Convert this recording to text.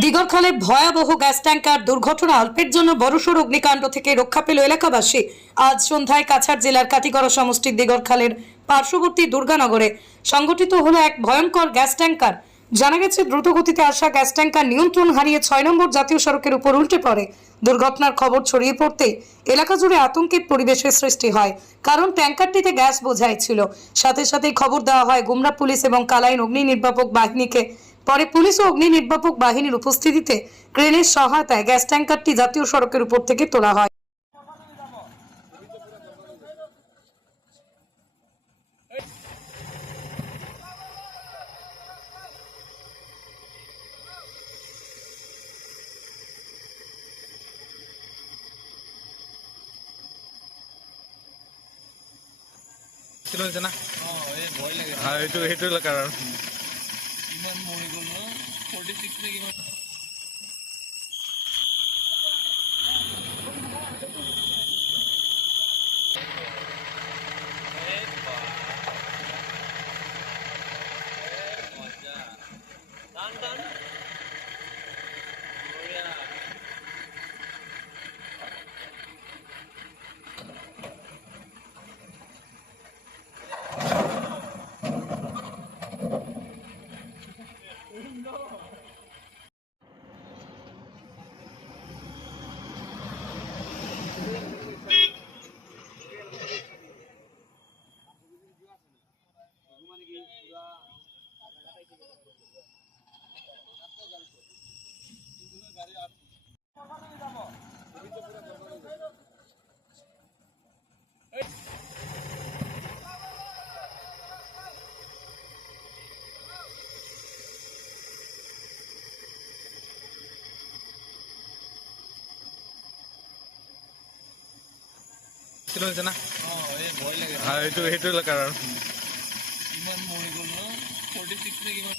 দিগরখালে ভয়াবহ gas tanker দুর্ঘটনা অল্পের জন্য বড়সড় অগ্নিকাণ্ড থেকে রক্ষা পেল এলাকাবাসী। আজ সন্ধ্যায় কাছাড় জেলার কাটিগড়া সমষ্টির দিগরখালের পার্শ্ববর্তী দুর্গানগরে সংঘটিত হলো এক ভয়ঙ্কর গ্যাস ট্যাঙ্কার। জানা গেছে, দ্রুত গতিতে আসা গ্যাস ট্যাঙ্কার নিয়ন্ত্রণ হারিয়ে 6 নম্বর জাতীয় সড়কের উপর উল্টে পড়ে। দুর্ঘটনার খবর ছড়িয়ে পড়তেই এলাকা জুড়ে আতঙ্কের পরিবেশের সৃষ্টি হয়, কারণ ট্যাঙ্কারটিতে গ্যাস বোঝাই ছিল। সাথে সাথেই খবর দেওয়া হয় গুমরা পুলিশ এবং কালাইন অগ্নি নির্বাপক বাহিনীকে। পরে পুলিশ ও অগ্নি নির্বাপক বাহিনীর উপস্থিতিতে ক্রেনের সহায়তায় গ্যাস ট্যাঙ্কারটি জাতীয় সড়কের উপর থেকে তোলা হয়। না হ্যাঁ সেইটো কারণ ইমান মৰি গ'ল ন 46 নে কিমান না ভয় লাগে হ্যাঁ সেইটো কারণ ইমান মৰি গ'ল ন 46 নে কিমান